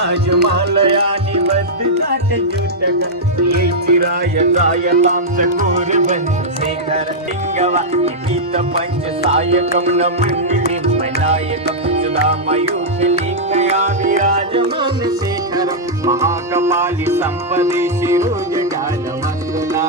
विराजमालयानि बद्धाट जुटक चिराय जायतांच कोर बंध शेखर लिंगवा गीत पंच सायकं नमन्निलिं विनायकं सुधामयूखे लिंगया विराजमान शेखर महाकपाली संपदे शिरोजटाल मंगला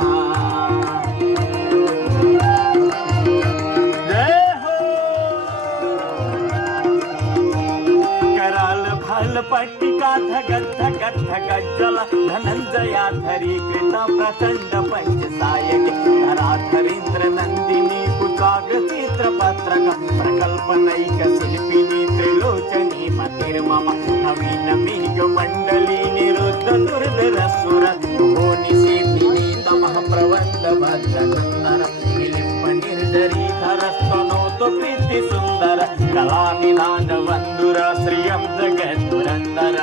पट्टिका धगत धगत धगत जल धनंजया धरी कृत प्रचंड पंच सायक धराधरेंद्र नंदिनी कुचाग्र चित्रपत्रक प्रकल्पनैक शिल्पिनी त्रिलोचनी मतिर्मम नवीन मेघ मंडली निरुद्ध दुर्धर सुर निषेधिनी तमः प्रवंद भद्रकंदर विलिंब निर्जरी धरस्तनोतो प्रीति सुंदर कला निधान वंदुर श्रियं जगत पुरंदर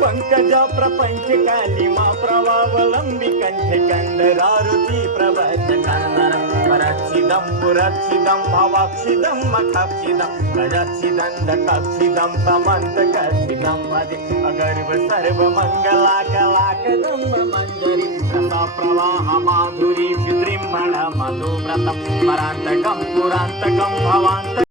पंकज प्रपंच कालिमा प्रवावलंबी कंठ कंदरारुची प्रबद्ध कंदर परक्षिदं पुरक्षिदं भवाक्षिदं मखाक्षिदं गजाक्षिदं दकाक्षिदं समन्तकक्षिदं वदे अगर्भ सर्व मंगलाकलाकदं मंजरी रसा प्रवाह माधुरी विद्रिम्बण मधुव्रतं परान्तकं पुरान्तकं भवान्त